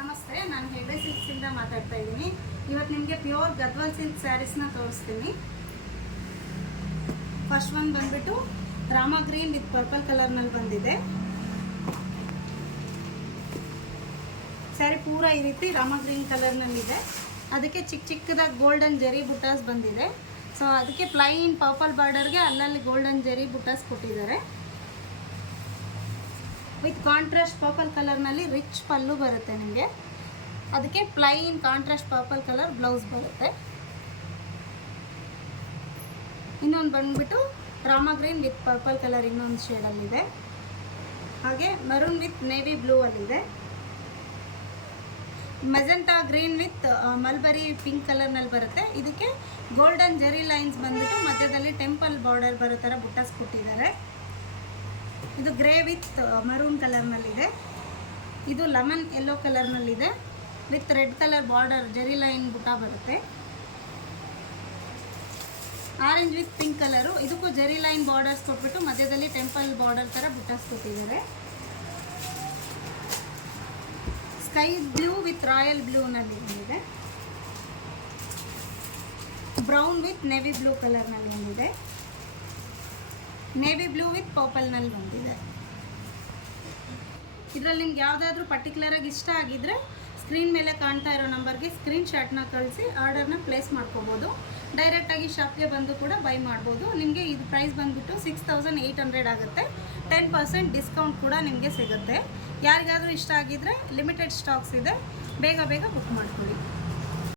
ನಮಸ್ತೆ, ನಾನು ಹೆಗ್ಡೆ ಸಿಲ್ಕ್ಸಿಂದ ಮಾತಾಡ್ತಾ ಇದ್ದೀನಿ. ಇವತ್ತು ನಿಮಗೆ ಪ್ಯೂರ್ ಗದ್ವಾಲ್ ಸಿಲ್ಕ್ ಸ್ಯಾರೀಸ್ನ ತೋರಿಸ್ತೀನಿ. ಫಸ್ಟ್ ಒಂದು ಬಂದ್ಬಿಟ್ಟು ರಾಮಾ ಗ್ರೀನ್ ವಿತ್ ಪರ್ಪಲ್ ಕಲರ್ನಲ್ಲಿ ಬಂದಿದೆ. ಸ್ಯಾರಿ ಪೂರ ಈ ರೀತಿ ರಾಮಾ ಗ್ರೀನ್ ಕಲರ್ನಲ್ಲಿದೆ. ಅದಕ್ಕೆ ಚಿಕ್ಕ ಚಿಕ್ಕದಾಗಿ ಗೋಲ್ಡನ್ ಜರಿ ಬುಟ್ಟಾಸ್ ಬಂದಿದೆ. ಸೊ ಅದಕ್ಕೆ ಪ್ಲೈನ್ ಪರ್ಪಲ್ ಬಾರ್ಡರ್ಗೆ ಅಲ್ಲಲ್ಲಿ ಗೋಲ್ಡನ್ ಜರಿ ಬುಟ್ಟಾಸ್ ಕೊಟ್ಟಿದ್ದಾರೆ. ವಿತ್ ಕಾಂಟ್ರಾಸ್ಟ್ ಪರ್ಪಲ್ ಕಲರ್ನಲ್ಲಿ ರಿಚ್ ಪಲ್ಲು ಬರುತ್ತೆ ನಿಮಗೆ. ಅದಕ್ಕೆ plain contrast purple colour blouse ಬರುತ್ತೆ. ಇನ್ನೊಂದು ಬಂದ್ಬಿಟ್ಟು Rama green with purple colour ಇನ್ನೊಂದು ಶೇಡಲ್ಲಿದೆ. ಹಾಗೆ ಮರೂನ್ ವಿತ್ ನೇವಿ ಬ್ಲೂ ಅಲ್ಲಿದೆ. Magenta green with mulberry pink ಕಲರ್ನಲ್ಲಿ ಬರುತ್ತೆ. ಇದಕ್ಕೆ ಗೋಲ್ಡನ್ ಜೆರಿ ಲೈನ್ಸ್ ಬಂದ್ಬಿಟ್ಟು ಮಧ್ಯದಲ್ಲಿ ಟೆಂಪಲ್ ಬಾರ್ಡರ್ ಬರೋ ಥರ ಬುಟ್ಟಾಸ್ ಕೊಟ್ಟಿದ್ದಾರೆ. ಇದು ಗ್ರೇ ವಿತ್ ಮರೂನ್ ಕಲರ್ನಲ್ಲಿದೆ. ಇದು ಲೆಮನ್ ಯೆಲ್ಲೋ ಕಲರ್ನಲ್ಲಿದೆ with red colour border zari line butta ಬರುತ್ತೆ. ಆರೆಂಜ್ ವಿತ್ ಪಿಂಕ್ ಕಲರು, ಇದಕ್ಕೂ ಜೆರಿ ಲೈನ್ ಬಾರ್ಡರ್ಸ್ ಕೊಟ್ಬಿಟ್ಟು ಮಧ್ಯದಲ್ಲಿ ಟೆಂಪಲ್ ಬಾರ್ಡರ್ ಥರ ಬುಟ್ಟಾಸ್ ಕೊಟ್ಟಿದ್ದಾರೆ. ಸ್ಕೈ ಬ್ಲೂ ವಿತ್ ರಾಯಲ್ ಬ್ಲೂನಲ್ಲಿ ಬಂದಿದೆ. ಬ್ರೌನ್ ವಿತ್ ನೇವಿ ಬ್ಲೂ ಕಲರ್ನಲ್ಲಿ ಬಂದಿದೆ. ನೇವಿ ಬ್ಲೂ ವಿತ್ ಪರ್ಪಲ್ನಲ್ಲಿ ಬಂದಿದೆ. ಇದರಲ್ಲಿ ನಿಮ್ಗೆ ಯಾವುದಾದ್ರೂ ಪರ್ಟಿಕ್ಯುಲರಾಗಿ ಇಷ್ಟ ಆಗಿದ್ದರೆ ಸ್ಕ್ರೀನ್ ಮೇಲೆ ಕಾಣ್ತಾ ಇರೋ ನಂಬರ್ಗೆ ಸ್ಕ್ರೀನ್ ಶಾಟ್ನ ಕಳಿಸಿ ಆರ್ಡರ್ನ ಪ್ಲೇಸ್ ಮಾಡ್ಕೋಬೋದು. ಡೈರೆಕ್ಟಾಗಿ ಶಾಪ್ಗೆ ಬಂದು ಕೂಡ ಬೈ ಮಾಡ್ಬೋದು. ನಿಮಗೆ ಇದು ಪ್ರೈಸ್ ಬಂದುಬಿಟ್ಟು 6800 ಆಗುತ್ತೆ. 10% ಡಿಸ್ಕೌಂಟ್ ಕೂಡ ನಿಮಗೆ ಸಿಗುತ್ತೆ. ಯಾರಿಗಾದರೂ ಇಷ್ಟ ಆಗಿದ್ದರೆ ಲಿಮಿಟೆಡ್ ಸ್ಟಾಕ್ಸ್ ಇದೆ, ಬೇಗ ಬುಕ್ ಮಾಡ್ಕೊಳ್ಳಿ.